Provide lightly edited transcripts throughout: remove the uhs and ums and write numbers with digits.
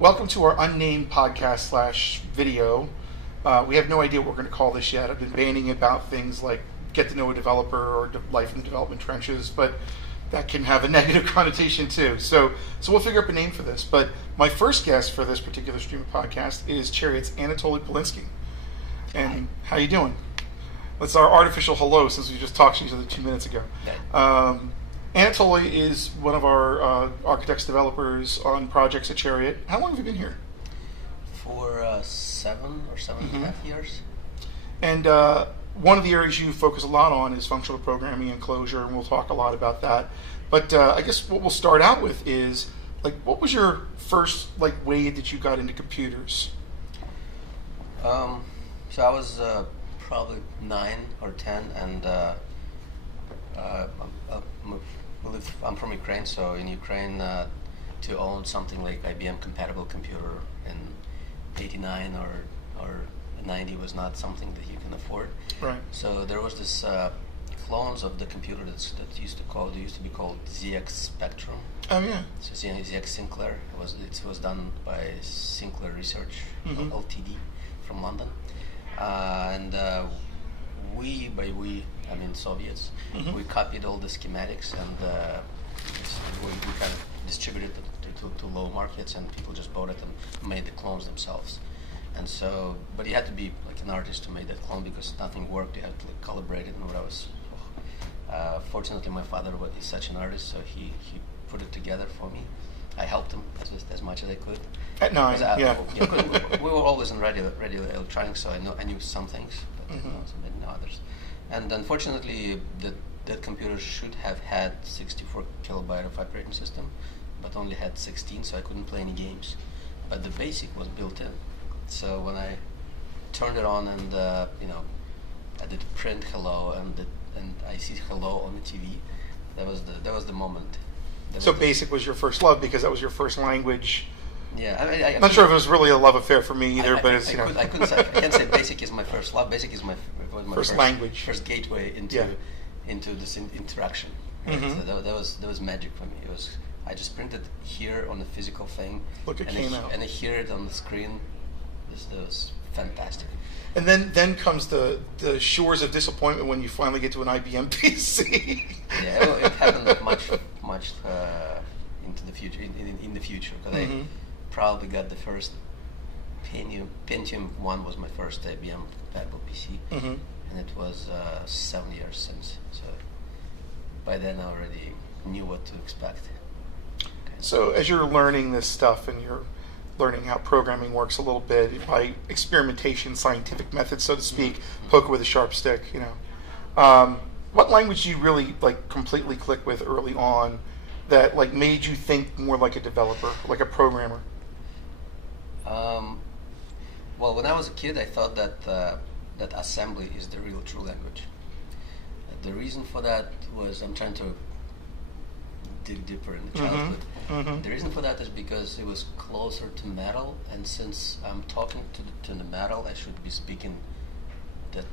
Welcome to our unnamed podcast slash video. We have no idea what we're going to call this yet. I've been banning about things like get to know a developer or life in development trenches, but that can have a negative connotation too. So we'll figure up a name for this. But my first guest for this particular stream of podcast is Chariot's Anatoly Polinsky. And how you doing? That's our artificial hello since we just talked to each other 2 minutes ago. Anatoly is one of our architects, developers on projects at Chariot. How long have you been here? For 7 or 7.5 years. And one of the areas you focus a lot on is functional programming and Clojure, and we'll talk a lot about that. But I guess what we'll start out with is, what was your first way that you got into computers? So I was probably 9 or 10, and I'm from Ukraine, so in Ukraine, to own something like IBM compatible computer in 89 or 90 was not something that you can afford. Right. So there was this clones of the computer that used to be called ZX Spectrum. Oh yeah. So ZX Sinclair. It was done by Sinclair Research Ltd from London, and we I mean Soviets. We copied all the schematics and we kind of distributed it to low markets, and people just bought it and made the clones themselves. And so, but you had to be like an artist to make that clone because nothing worked. You had to calibrate it, and what I was. Fortunately, my father is such an artist, so he put it together for me. I helped him as much as I could. At 9, yeah. We were always in radio electronics, so I knew some things, but I didn't know others. And unfortunately, that computer should have had 64 kilobyte of operating system, but only had 16, so I couldn't play any games. But the basic was built in. So when I turned it on and I did print hello and I see hello on the TV, that was the moment. So BASIC was your first love because that was your first language. Yeah, I'm not sure if it was really a love affair for me either, but it's I can't say BASIC is my first love. BASIC is my first language, first gateway into this interaction. Right? So that was magic for me. I just printed here on a physical thing. Look, it came out, and I hear it on the screen. That was fantastic. And then comes the shores of disappointment when you finally get to an IBM PC. Yeah, it happened much into the future. In the future, because I probably got the first Pentium 1 was my first IBM compatible PC, and it was 7 years since. So by then I already knew what to expect. Okay. So as you're learning this stuff and you're learning how programming works a little bit by experimentation, scientific methods, so to speak, poke it with a sharp stick, what language do you really completely click with early on that made you think more like a developer, like a programmer? Well, when I was a kid, I thought that assembly is the real true language. The reason for that was I'm trying to dig deeper in the childhood. The reason for that is because it was closer to metal, and since I'm talking to the metal, I should be speaking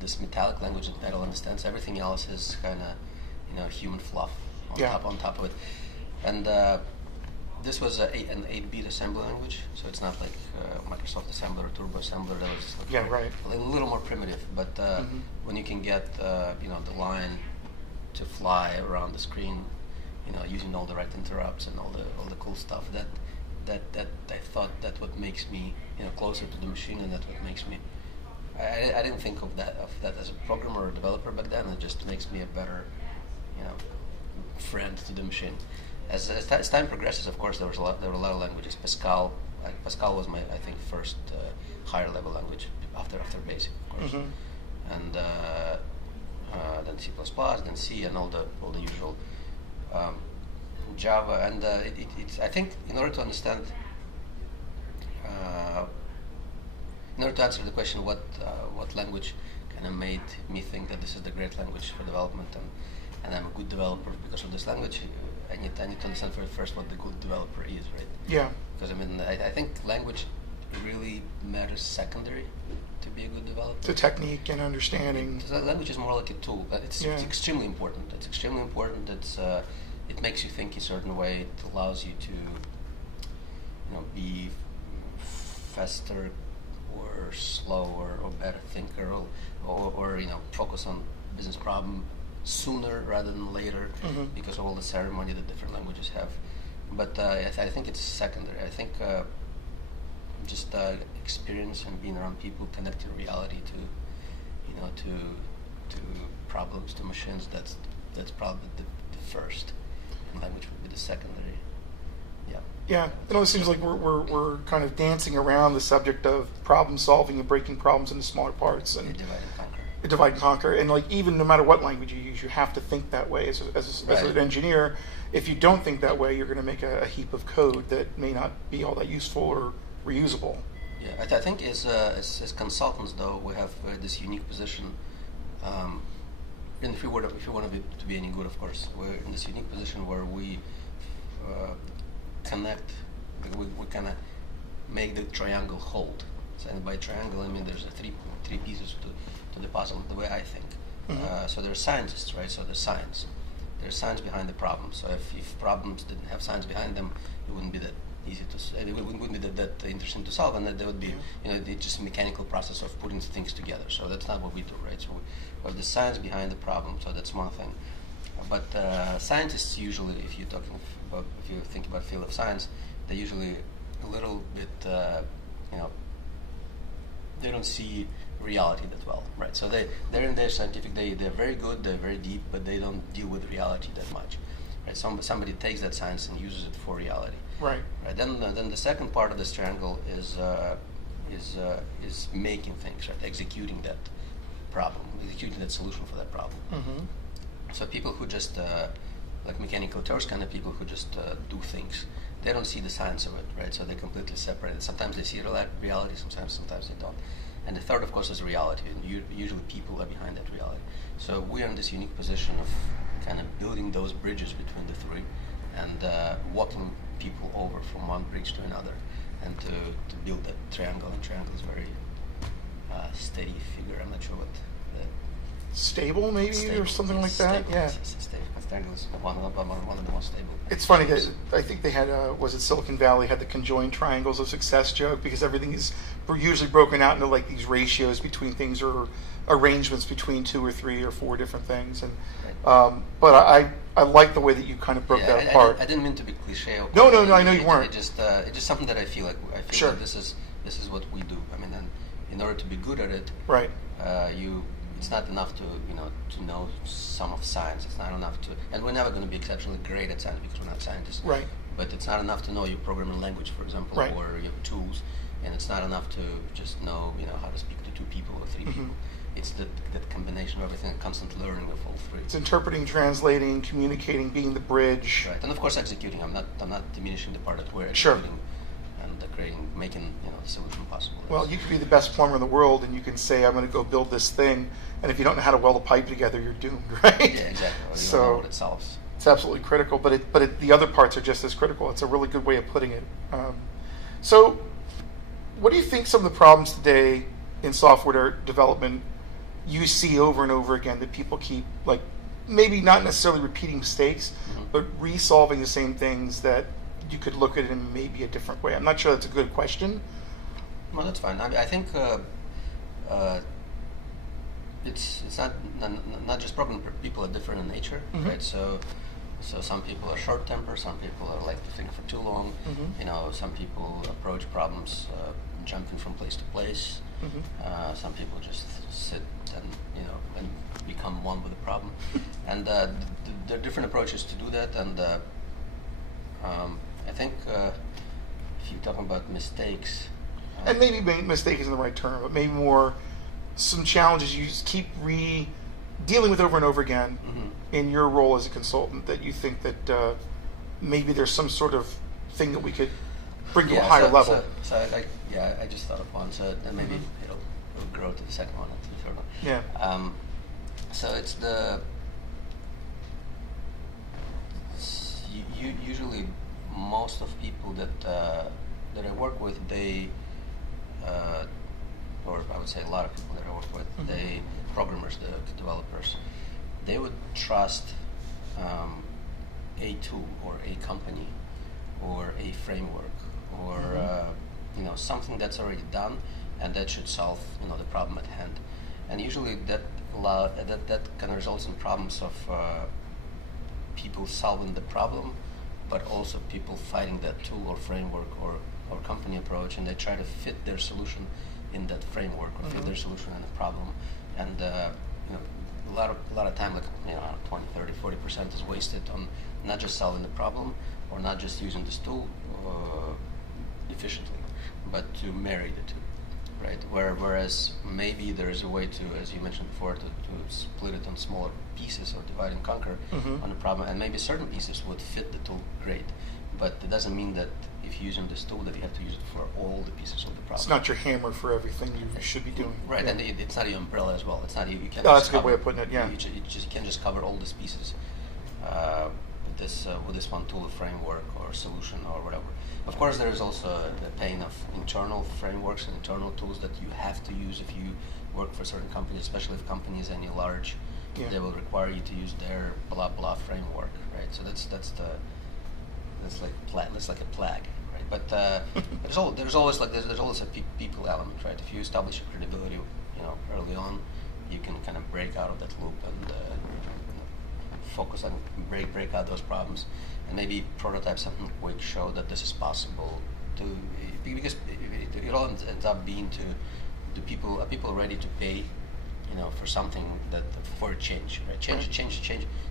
this metallic language that metal understands. Everything else is kind of human fluff on top of it. And this was an 8-bit assembly language, so it's not like Microsoft Assembler or Turbo Assembler. That was a little more primitive. But when you can get the line to fly around the screen, using all the right interrupts and all the cool stuff, that I thought that what makes me closer to the machine, and that's what makes me. I didn't think of that as a programmer or a developer back then. It just makes me a better friend to the machine. As time progresses, of course, there were a lot of languages. Pascal was my first higher level language after BASIC, of course, and then C++, then C, and all the usual. Java, and it's I think in order to understand, in order to answer the question what language kind of made me think that this is the great language for development, and I'm a good developer because of this language, I need to understand first what the good developer is, right? Yeah. Because I think language really matters secondary to be a good developer. The technique and understanding. Language is more like a tool, but it's extremely important. It's extremely important. It makes you think a certain way. It allows you to, be faster or slower or better thinker, or focus on business problem sooner rather than later, because of all the ceremony that different languages have. But I think it's secondary. I think just experience and being around people, connecting reality to problems, to machines. That's probably the first, and language would be the secondary. Yeah. Yeah, it always seems like we're kind of dancing around the subject of problem solving and breaking problems into smaller parts and Divide and conquer. Divide and conquer. And like even no matter what language you use, you have to think that way as an engineer. If you don't think that way, you're going to make a heap of code that may not be all that useful or reusable. Yeah, I think as consultants though, we have this unique position. And if you want to be any good, of course, we're in this unique position where we connect. We kind of make the triangle hold. So, and by triangle, I mean there's three pieces to the puzzle. The way I think. So there's scientists, right? So there's science. There's science behind the problem. So if problems didn't have science behind them, it wouldn't be that easy to. It wouldn't be that interesting to solve, and that there would be it's just a mechanical process of putting things together. So that's not what we do, right? So we have the science behind the problem. So that's one thing. But scientists usually, if you think about field of science, they usually a little bit, they don't see reality that well, right? So they're in their scientific, they're very good, they're very deep, but they don't deal with reality that much, right? Somebody takes that science and uses it for reality, right? Then the second part of this triangle is making things, right? Executing that problem, executing that solution for that problem. So people who just like mechanical Turks kind of people who just do things, they don't see the science of it, right? So they're completely separated. Sometimes they see reality, sometimes they don't. And the third, of course, is reality, and usually people are behind that reality. So we are in this unique position of kind of building those bridges between the three, and walking people over from one bridge to another, and to build that triangle. And triangle is very steady figure. I'm not sure what. Stable, maybe, stable, or something like that. Stable, yeah. Stable. Triangle is one of the most stable. It's funny that I think they had, was it Silicon Valley had the conjoined triangles of success joke, because everything is usually broken out into like these ratios between things or arrangements between 2 or 3 or 4 different things. And but I like the way that you kind of broke that apart. I didn't mean to be cliche. No, I know you weren't. It's just something that I feel like sure. Like this is what we do. I mean, and in order to be good at it, right? It's not enough to know some of science. It's not enough to, and we're never going to be exceptionally great at science because we're not scientists. Right. But it's not enough to know your programming language, for example, right. or your tools, and it's not enough to just know how to speak to 2 people or 3 people. It's that combination of everything, constant learning of all 3. It's interpreting, translating, communicating, being the bridge. Right, and of course executing. I'm not diminishing the part that we're sure. executing and making the solution possible. Well, you could be the best plumber in the world, and you can say, "I'm going to go build this thing," and if you don't know how to weld a pipe together, you're doomed, right? Yeah, exactly. Well, you don't know what it solves. It's absolutely critical, but the other parts are just as critical. It's a really good way of putting it. So, what do you think some of the problems today in software development you see over and over again that people keep, like, maybe not necessarily repeating mistakes, but resolving the same things that you could look at it in maybe a different way? I'm not sure that's a good question. Well, that's fine. I think it's not just problem. People are different in nature, right? So some people are short-tempered. Some people are like to think for too long. Some people approach problems jumping from place to place. Some people just sit and become one with the problem. And there are different approaches to do that. And I think if you're talking about mistakes, and maybe mistake isn't the right term, but maybe more some challenges you just keep dealing with over and over again in your role as a consultant that you think that maybe there's some sort of thing that we could bring to a higher level. So I just thought of one, so then maybe it'll grow to the second one and to the third one. Yeah. So it's usually most of people that I work with, they or I would say a lot of people that I work with, they programmers, the developers, they would trust a tool or a company or a framework or something that's already done, and that should solve the problem at hand. And usually that kind of results in problems of people solving the problem, but also people fighting that tool or framework or company approach, and they try to fit their solution in that framework or fit their solution in the problem. And a lot of time, like 20, 30, 40% is wasted on not just solving the problem or not just using this tool efficiently, but to marry the two, right? Whereas maybe there is a way to, as you mentioned before, to split it on smaller pieces or divide and conquer on the problem, and maybe certain pieces would fit the tool great, but it doesn't mean that if you're using this tool that you have to use it for all the pieces of the problem. It's not your hammer for everything you should be doing. Right, and it's not your umbrella as well. It's not you can't. Oh, that's a good way of putting it. Yeah, you can't just cover all these pieces with this one tool, framework, or solution, or whatever. Of course, there is also the pain of internal frameworks and internal tools that you have to use if you work for certain companies, especially if company is any large. Yeah. They will require you to use their blah blah framework, right? So that's like a plague, right? But there's always a people element, right? If you establish your credibility, early on, you can kind of break out of that loop and focus on break out those problems, and maybe prototype something quick, show that this is possible. Because it all ends up being are people ready to pay, for something for a change, right?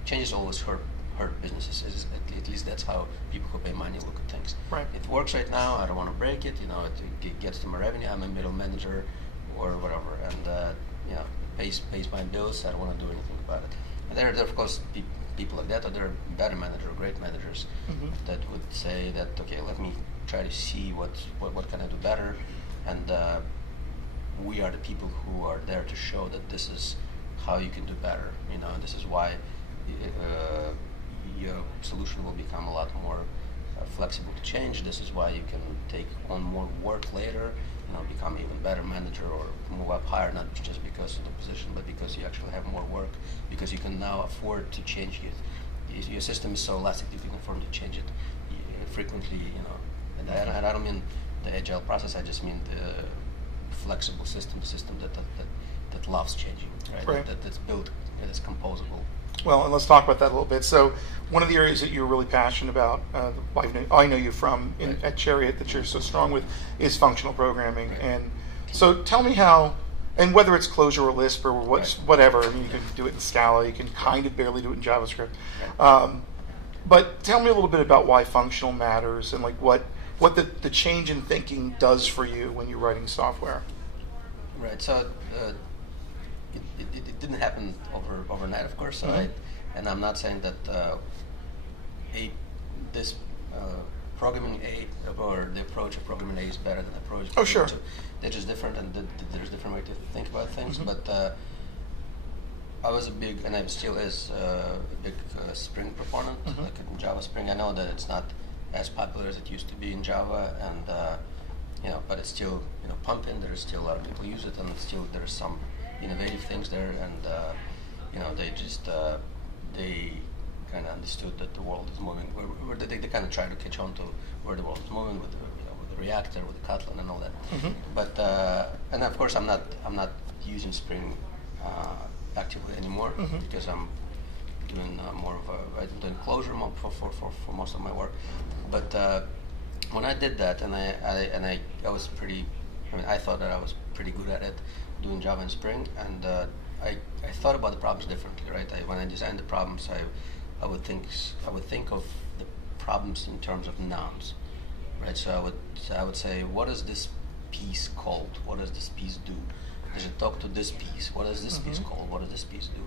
Changes always hurt businesses. At least that's how people who pay money look at things. Right. It works right now. I don't want to break it. It gets to my revenue. I'm a middle manager or whatever, and pays my bills. I don't want to do anything about it. And there are of course people like that, or there are better managers, or great managers that would say that, okay, let me try to see what can I do better, and we are the people who are there to show that this is how you can do better. And this is why your solution will become a lot more flexible to change. This is why you can take on more work later, become even better manager or move up higher, not just because of the position, but because you actually have more work, because you can now afford to change it. Your system is so elastic that you can afford to change it frequently, And I don't mean the agile process. I just mean the flexible system that loves changing, right? That's built, that's composable. Well, and let's talk about that a little bit. So, one of the areas that you're really passionate about, I know you from at Chariot, that you're so strong with, is functional programming. Right. And so, tell me how, and whether it's Clojure or Lisp or whatever. I mean, you can do it in Scala. You can kind of barely do it in JavaScript. Right. But tell me a little bit about why functional matters and like what the change in thinking does for you when you're writing software. Right. So. It didn't happen overnight, of course. And I'm not saying that this programming A or the approach of programming A is better than the approach. Oh, sure. They're just different, and there's different way to think about things. But I was a big, and I still is a big Spring proponent, like in Java Spring. I know that it's not as popular as it used to be in Java, and but it's still pumping. There's still a lot of people use it, and there's some innovative things there, and they kind of understood that the world is moving. They kind of try to catch on to where the world is moving with the Reactor, with the Kotlin, and all that. But and of course, I'm not using Spring actively anymore because I'm doing I'm doing Clojure for most of my work. But when I did that, and I was pretty. I thought that I was pretty good at it, doing Java and Spring, and I thought about the problems differently, right? When I designed the problems, I would think of the problems in terms of nouns, right? So I would say, what is this piece called? What does this piece do? Does it talk to this piece? What is this piece called? What does this piece do?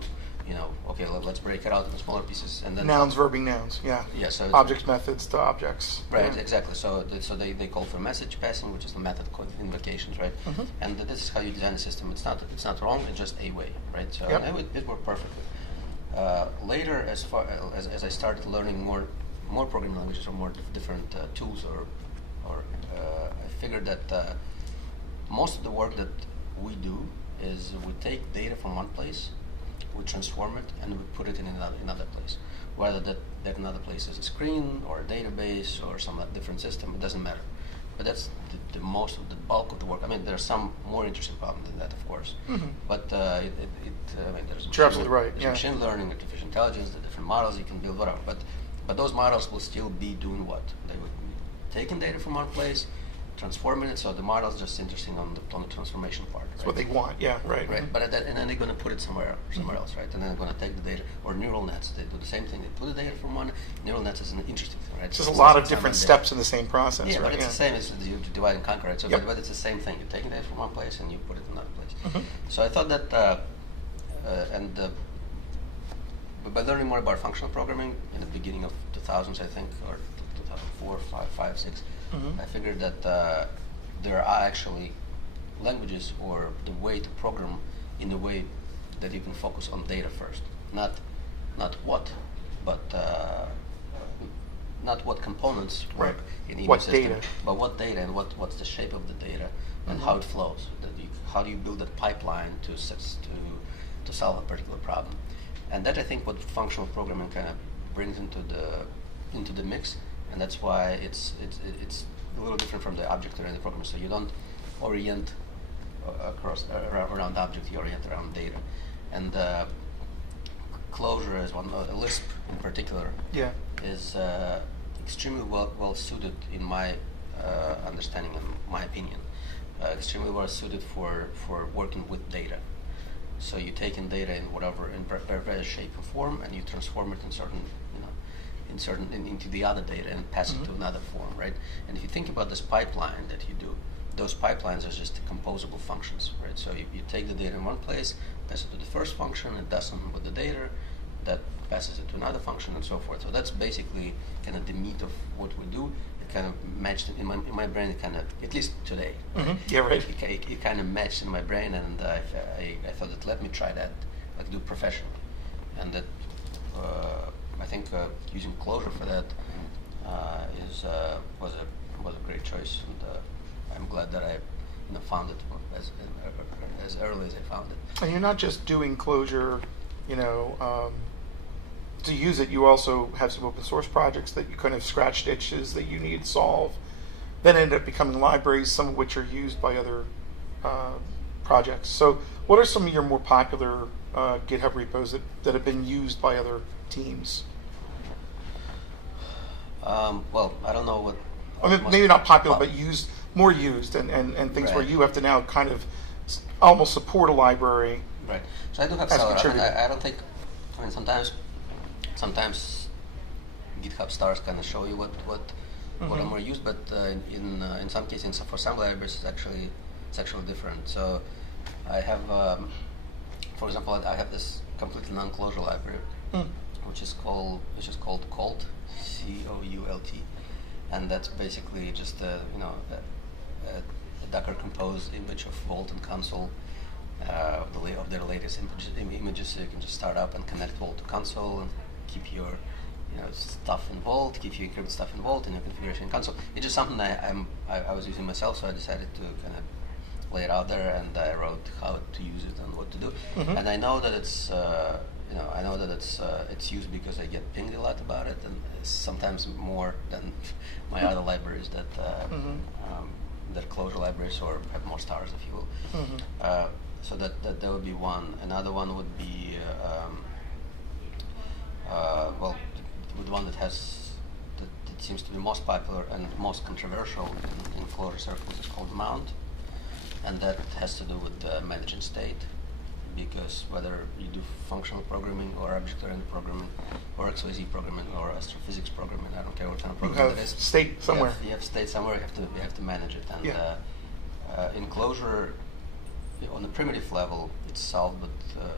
Okay, let's break it out into smaller pieces, and then nouns, verbing nouns, yeah. Yeah, so objects, methods to objects. Right, exactly. So they call for message passing, which is the method called invocations, right? And this is how you design a system. It's not wrong. It's just a way, right? So it worked perfectly. Later, as I started learning more programming languages or more different tools, or I figured that most of the work that we do is we take data from one place, we transform it, and we put it in another place. Whether that another place is a screen or a database or some different system, it doesn't matter. But that's the most of the bulk of the work. I mean, there's some more interesting problems than that, of course. But I mean, there's You're absolutely right. there's Yeah. machine learning, artificial intelligence, the different models you can build, whatever. But those models will still be doing what? They would be taking data from one place, transforming it. So the model is just interesting on the transformation part. That's what they want. Yeah, right. Right, but and then they're going to put it somewhere else, right? And then they're going to take the data, or neural nets. They do the same thing. They put the data from one. Neural nets is an interesting thing, right? So there's a lot of different steps in the same process. Yeah, right? but it's the same as you divide and conquer, right? So, Yep. but it's the same thing. You're taking data from one place and you put it in another place. So I thought that, but by learning more about functional programming in the beginning of 2000s, I think, or 2004, 5, 6, I figured that there are actually languages or the way to program in a way that you can focus on data first, not what, but not what components work in each What system, data. but what data and what's the shape of the data and how it flows. How do you build that pipeline to solve a particular problem? And that, I think, what functional programming kind of brings into the mix, and that's why it's a little different from the object-oriented programming. So you don't orient around object, you orient around data. And Clojure is one, Lisp in particular, is extremely well suited, in my understanding and my opinion, extremely well suited for working with data. So you take in data in various shape and form, and you transform it into the other data and pass it to another form, right? And if you think about this pipeline that you do, those pipelines are just composable functions, right? So you take the data in one place, pass it to the first function, it does something with the data, that passes it to another function, and so forth. So that's basically kind of the meat of what we do. It kind of matched in my brain. It kind of, at least today, Yeah, right. It kind of matched in my brain, and I thought that let me try that, like do professionally, and that I think using Clojure for that was a great choice, and I'm glad that I found it as early as I found it. And you're not just doing Clojure, to use it. You also have some open source projects that you kind of scratched itches that you need solve, then end up becoming libraries, some of which are used by other projects. So what are some of your more popular GitHub repos that have been used by other teams? Well, I don't know what... I mean, maybe not popular, but more used, and things where you have to now kind of almost support a library. Right. So I do have several. I don't think... I mean, sometimes GitHub stars kind of show you what are more used, but in some cases, for some libraries, it's actually different. So I have, for example, I have this completely non-Clojure library, which is called Colt, C-O-U-L-T, and that's basically just a Docker composed image of Vault and console. Of their latest images, so you can just start up and connect Vault to console and keep your stuff in Vault, keep your encrypted stuff in Vault and your configuration in console. It's just something I was using myself, so I decided to kind of lay it out there, and I wrote how to use it and what to do. And I know that it's it's used because I get pinged a lot about it, and sometimes more than my other libraries that Clojure libraries, or have more stars, if you will. So that would be one. Another one would be the one that seems to be most popular and most controversial in Clojure circles is called Mount, and that has to do with managing state. Because whether you do functional programming or object-oriented programming or XYZ programming or astrophysics programming, I don't care what kind of programming that is. State somewhere. You have state somewhere. You have to manage it. And in Clojure, on the primitive level, it's solved with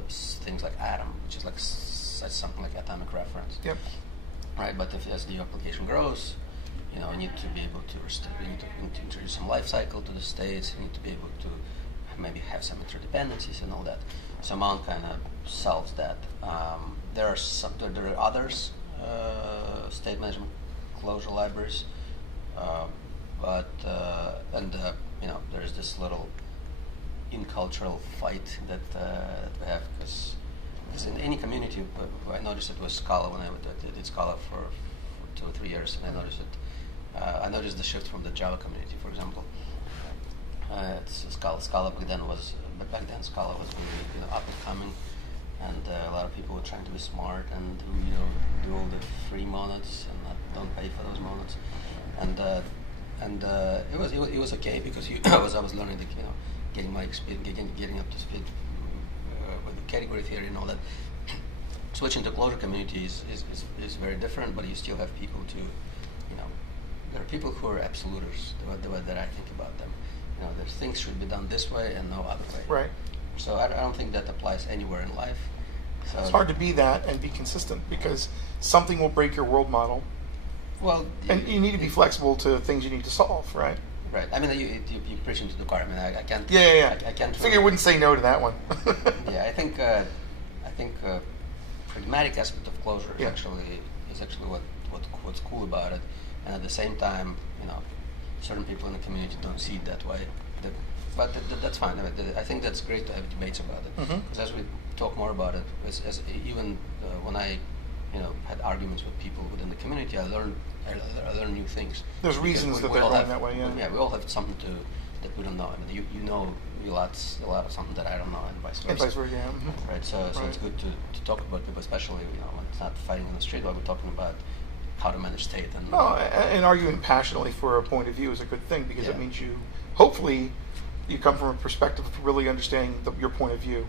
things like Atom, which is like something like atomic reference. Yep. Right. But as the application grows, you need to be able to you need to introduce some life cycle to the states. You need to be able to maybe have some interdependencies and all that. So Mount kind of solves that. There are others, state management Clojure libraries, there's this little in-cultural fight that we have, because in any community, I noticed it with Scala when I did Scala for 2 or 3 years, and I noticed the shift from the Java community, for example. Scala back then Scala was really up and coming, and a lot of people were trying to be smart and do all the free monads and don't pay for those monads, and it was okay because I was learning getting my getting up to speed with the category theory and all that. Switching to Clojure community is very different, but you still have people to, there are people who are absoluters, the way that I think about them. That things should be done this way and no other way. Right. So I don't think that applies anywhere in life. So it's hard to be that and be consistent because something will break your world model. Well, and you need to be flexible to things you need to solve, right? Right. I mean, you preaching to the choir. I mean, I can't. Yeah. I can't. I figure I wouldn't say no to that one. Yeah, I think pragmatic aspect of Clojure is actually what's cool about it, and at the same time, certain people in the community don't see it that way. But that's fine. I think that's great to have debates about it, because as we talk more about it, even when I had arguments with people within the community, I learn new things. There's reasons that they're going that way. Yeah, we all have something that we don't know. I mean, you know a lot of something that I don't know, and vice versa. And vice versa, yeah. Mm-hmm. Right. So it's good to talk about people, especially when it's not fighting in the street, but we're talking about how to manage state and arguing passionately for a point of view is a good thing because it means hopefully you come from a perspective of really understanding your point of view.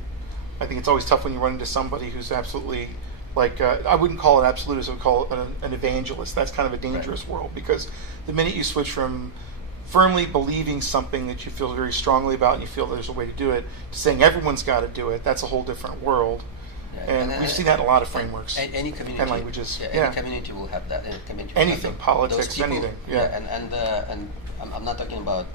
I think it's always tough when you run into somebody who's absolutely I wouldn't call it absolutist, I would call it an evangelist. That's kind of a dangerous world because the minute you switch from firmly believing something that you feel very strongly about and you feel there's a way to do it to saying everyone's got to do it, that's a whole different world. And we've seen that in a lot of frameworks any community, and languages. Any community will have that. Any community anything, politics, people, anything. And I'm not talking about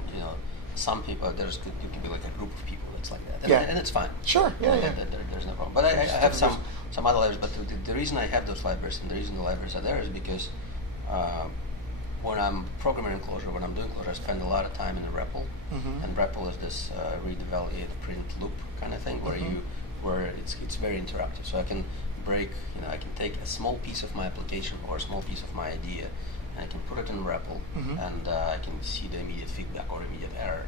some people. There could be like a group of people that's like that, and it's fine. Sure, there's no problem. But I have some other libraries. But the reason I have those libraries and the reason the libraries are there is because when I'm programming in Clojure, when I'm doing Clojure, I spend a lot of time in a REPL, and REPL is this read, evaluate, print loop kind of thing where it's very interactive. So I can break, I can take a small piece of my application or a small piece of my idea, and I can put it in REPL, and I can see the immediate feedback or immediate error,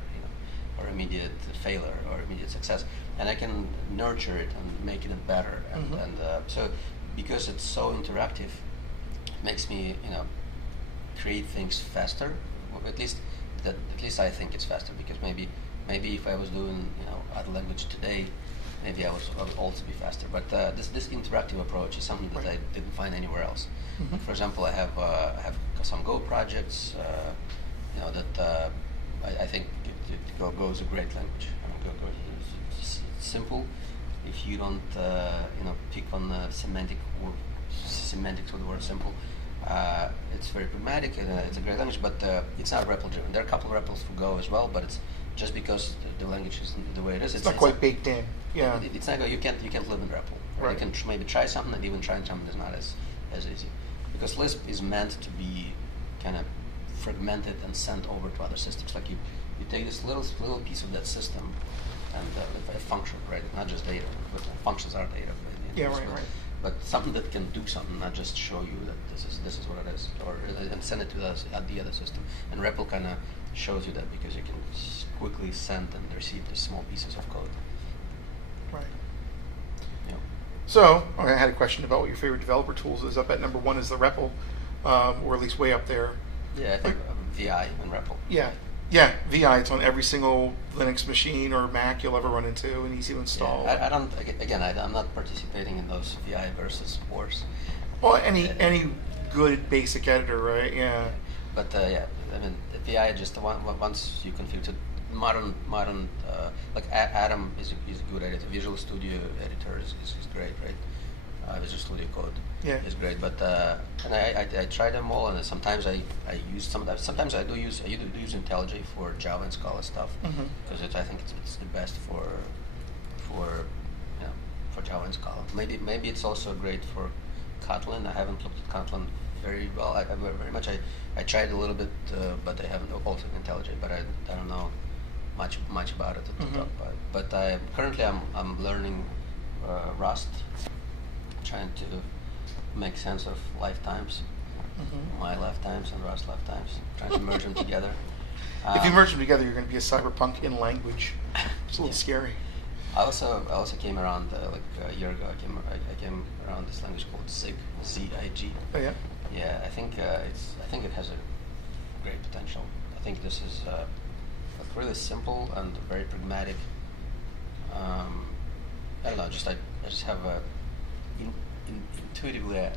or immediate failure or immediate success, and I can nurture it and make it better. And so because it's so interactive, it makes me, create things faster. At least I think it's faster because maybe if I was doing other language today, maybe I would also be faster. But this interactive approach is something that I didn't find anywhere else. For example, I have some Go projects. That I think Go is a great language. Go is simple. If you don't pick on the semantics of the word simple. It's very pragmatic and it's a great language, but it's not REPL driven. There are a couple of REPLs for Go as well, but it's just because the language is the way it is. It's not quite baked in. Yeah. It's not. You can't live in REPL. Right? You can maybe try something, and even trying something is not as easy, because Lisp is meant to be kind of fragmented and sent over to other systems. Like you take this little piece of that system and a function, right? Not just data, but functions are data. Right. But something that can do something, not just show you that this is what it is, and send it to the other system. And REPL kind of shows you that because you can quickly send and receive these small pieces of code. Right. Yeah. So I had a question about what your favorite developer tools is. Up at number one is the REPL, or at least way up there. Yeah, I think VI and REPL. Yeah, VI. It's on every single Linux machine or Mac you'll ever run into, and easy to install. Yeah, I'm not participating in those VI versus wars. Well, any good basic editor, right? Yeah. But I mean, the VI just once you configure it, modern like Atom is a good editor. Visual Studio editor is great, right? Visual Studio Code is great, but and I try them all, and sometimes I use some of that. Sometimes I do use IntelliJ for Java and Scala stuff because I think it's the best for Java and Scala. Maybe it's also great for Kotlin. I haven't looked at Kotlin very well. I tried a little bit, but I haven't. Also IntelliJ, but I don't know much about it to talk about. But currently I'm learning Rust, trying to make sense of lifetimes, my lifetimes and Rust lifetimes, trying to merge them together. If you merge them together, you're going to be a cyberpunk in language. It's a little scary. I also came around like a year ago. I came around this language called Zig, Z-I-G. Oh yeah. Yeah, I think it has a great potential. I think this is like really simple and very pragmatic. I don't know. I just have a intuitively.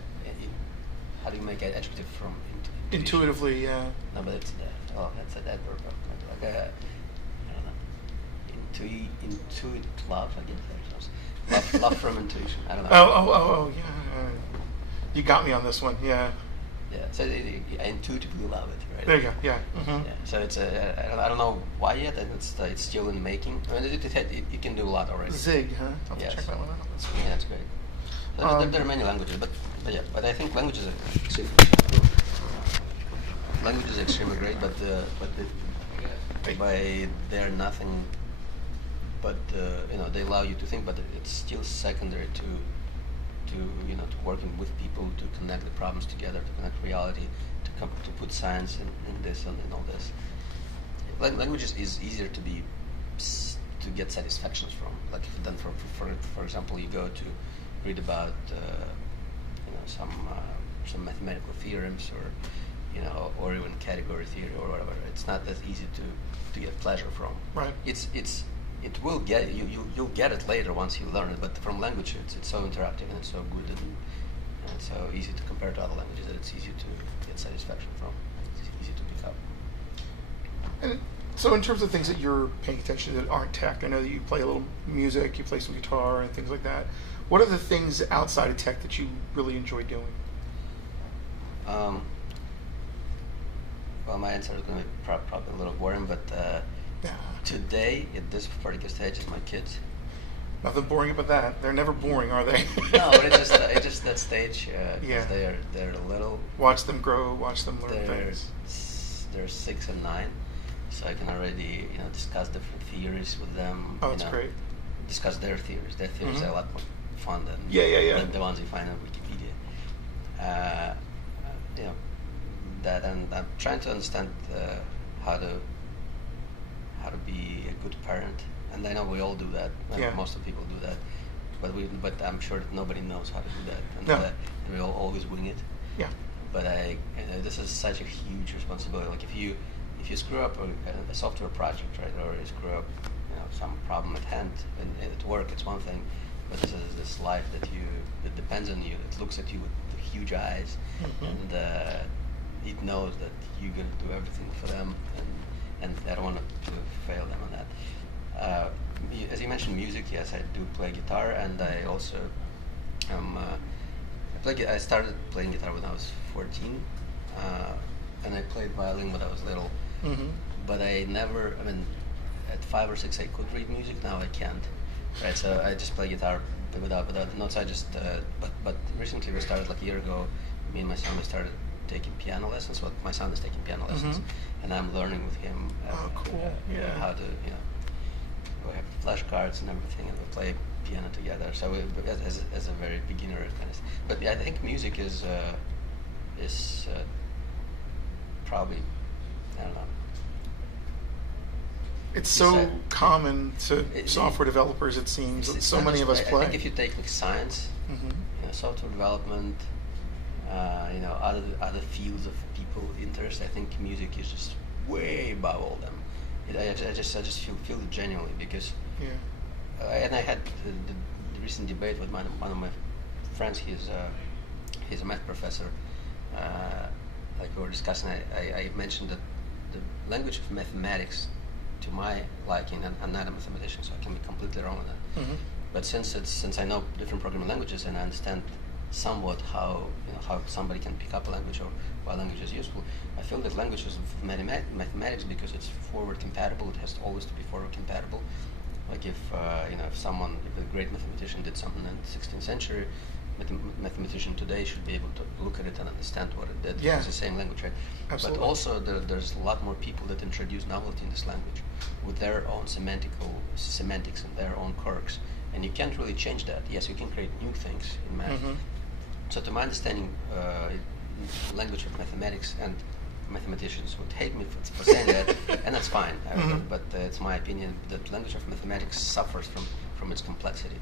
How do you make an adjective from intuitively? Yeah. No, but it's that's an adverb. Like I don't know. Intuit love. I guess love from intuition. I don't know. Oh yeah. You got me on this one. Yeah. Yeah. So I intuitively love it. Right. There you go. Yeah. Mm-hmm. Yeah. So it's I don't know why yet, and it's still in the making. I mean, it can do a lot already. Zig, huh? I'll have to check that one out. Yeah, that's great. So there are many languages, but I think languages are extremely great, but they're nothing. But they allow you to think, but it's still secondary to working with people, to connect the problems together, to connect reality, to put science in this and in all this. Languages is easier to get satisfactions from. Like than for example, you go to read about some mathematical theorems or even category theory or whatever. It's not that easy to get pleasure from. Right. It will get you'll get it later once you learn it. But from language, it's so interactive and it's so good and it's so easy to compare to other languages that it's easy to get satisfaction from. It's easy to pick up. And so in terms of things that you're paying attention to that aren't tech, I know that you play a little music, you play some guitar and things like that. What are the things outside of tech that you really enjoy doing? Well, my answer is going to be probably a little boring, but today, at this particular stage, is my kids. Nothing boring about that. They're never boring, are they? No, but it's just that stage. Yeah. They're little. Watch them grow. Watch them learn things. They're 6 and 9, so I can already discuss different theories with them. Oh, that's great. Discuss their theories. Their theories are a lot more fun than the ones you find on Wikipedia. That, and I'm trying to understand how to be a good parent. And I know we all do that. Most of people do that, but I'm sure that nobody knows how to do that, and we all always wing it. Yeah. But this is such a huge responsibility. Like if you screw up a software project, right, or you screw up some problem at hand and at work, it's one thing. But this life that depends on you. It looks at you with huge eyes, and it knows that you're going to do everything for them, and I don't want to fail them on that. As you mentioned, music. Yes, I do play guitar, and I also I started playing guitar when I was 14, and I played violin when I was little. But I never. I mean, at 5 or 6, I could read music. Now I can't. Right, so I just play guitar without notes. I just. But recently we started like a year ago. Me and my son we started taking piano lessons. Well, my son is taking piano lessons, and I'm learning with him. Cool. How to we have flashcards and everything, and we play piano together. So as a very beginner kind of. But I think music is probably, I don't know. It's so common to software developers. It seems that so many of us play. I think if you take like science, software development, other fields of people interest, I think music is just way above all them. I just feel it genuinely because. And I had the recent debate with one of my friends. He's a math professor. Like we were discussing, I mentioned that the language of mathematics, to my liking, and I'm not a mathematician, so I can be completely wrong on that. But since I know different programming languages and I understand somewhat how somebody can pick up a language or why language is useful, I feel that language is mathematics because it's forward compatible. It has to always to be forward compatible. Like if a great mathematician did something in the 16th century, mathematician today should be able to look at it and understand what it did. It's the same language, right? Absolutely. But also there's a lot more people that introduce novelty in this language with their own semantics and their own quirks, and you can't really change that. Yes, you can create new things in math. So to my understanding, language of mathematics and mathematicians would hate me for saying that, and that's fine. But it's my opinion that language of mathematics suffers from its complexity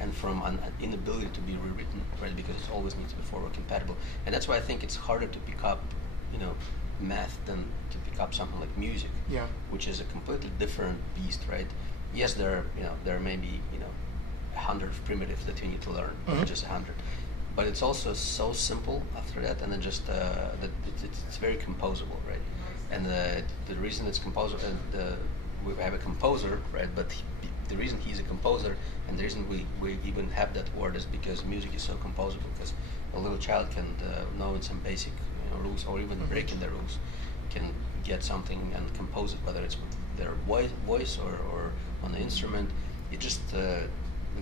and from an inability to be rewritten, right? Because it always needs to be forward compatible, and that's why I think it's harder to pick up, math than to pick up something like music, which is a completely different beast, right? Yes, there may be 100 primitives that you need to learn, or just 100. But it's also so simple after that, and then just that it's very composable, right? And the reason it's composable, we have a composer, right? But the reason he's a composer, and the reason we even have that word, is because music is so composable. Because a little child can know some basic rules, or even breaking the rules, can get something and compose it, whether it's with their voice or on the instrument. It just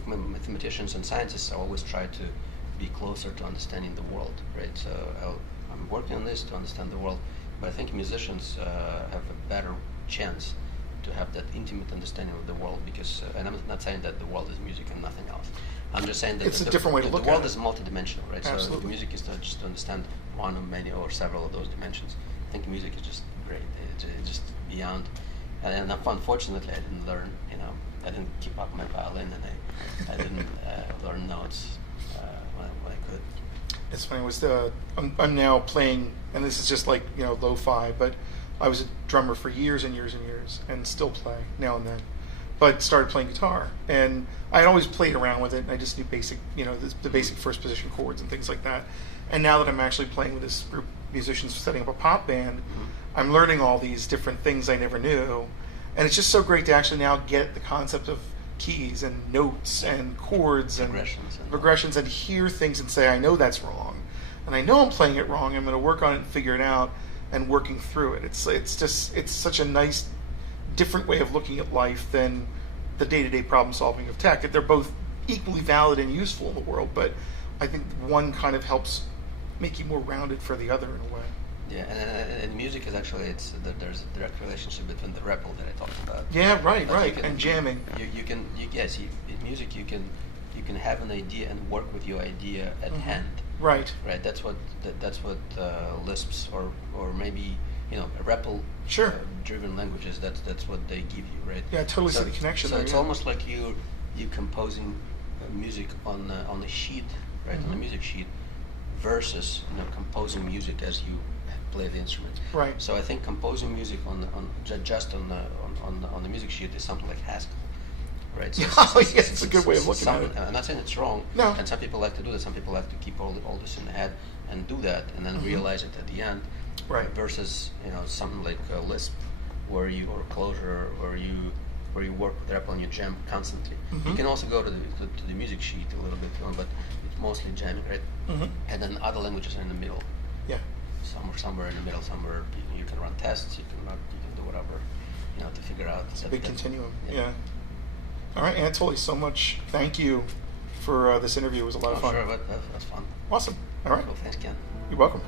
mathematicians and scientists always try to be closer to understanding the world, right? So I'm working on this to understand the world, but I think musicians have a better chance to have that intimate understanding of the world, because, and I'm not saying that the world is music and nothing else. I'm just saying that it's a different way to look at it. The world is multidimensional, right? Absolutely. So music is not just to understand one or many or several of those dimensions. I think music is just great. It's just beyond. And unfortunately, I didn't learn. I didn't keep up my violin, and I didn't learn notes when I could. It's funny. I'm now playing, and this is just like lo-fi, but I was a drummer for years and years and years, and still play now and then. But started playing guitar, and I had always played around with it, and I just knew basic, the basic first position chords and things like that. And now that I'm actually playing with this group of musicians setting up a pop band, I'm learning all these different things I never knew, and it's just so great to actually now get the concept of keys and notes and chords and progressions and hear things and say, I know that's wrong, and I know I'm playing it wrong. I'm going to work on it and figure it out, and working through it. It's such a nice, different way of looking at life than the day-to-day problem solving of tech. They're both equally valid and useful in the world, but I think one kind of helps make you more rounded for the other in a way. Yeah, and music is actually, there's a direct relationship between the REPL that I talked about. Yeah, right, and jamming. In music you can have an idea and work with your idea at hand. Right. That's what Lisps or maybe a REPL driven languages. That's what they give you, right? Yeah, I totally see the connection. So there, it's almost like you composing music on the sheet, right? On the music sheet, versus composing music as you play the instrument. Right. So I think composing music on the music sheet is something like Haskell, right? So it's a good way of looking at it. I'm not saying it's wrong. No. And some people like to do that. Some people like to keep all this in the head and do that, and then realize it at the end. Right. Versus something like Lisp, or Clojure, or you work with REPL and you jam constantly. You can also go to the music sheet a little bit, but it's mostly jamming, right? And then other languages are in the middle. Yeah. Somewhere in the middle, somewhere you can run tests, you can do whatever, to figure out. It's a big continuum. Yeah. All right, Anatoly, so much. Thank you for this interview. It was a lot of fun. Sure, but that's fun. Awesome. All right. Cool. Thanks, Ken. You're welcome.